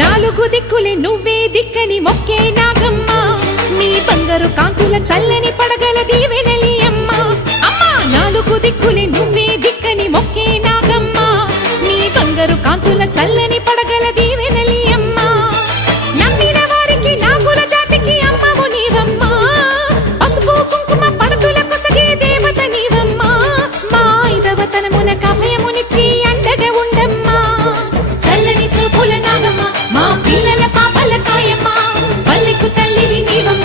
నాలుగు దిక్కులే నువ్వే దిక్కని మొక్కే నాగమ్మ నీ బంగారు కాంతుల చల్లని పడగల దీవెనలి అమ్మ అమ్మా నాలుగు దిక్కులే నువ్వే దిక్కని మొక్కే నాగమ్మ నీ బంగారు కాంతుల చల్లని పడగల దీవెనలి అమ్మ నమ్మిన వారికి నాగుల జాతికి అమ్మవు నీవమ్మ పసుపు కుంకుమ పడతుల కొసగే దేవత నీవమ్మ మా ఐదవతనమున కభయమునిచ్చి అండగా ఉండమ్మా చల్లని చూపుల నాగమ్మ మా పిల్లల పాపల కాయమ్మ పల్లెకు తల్లివి నీవమ్మ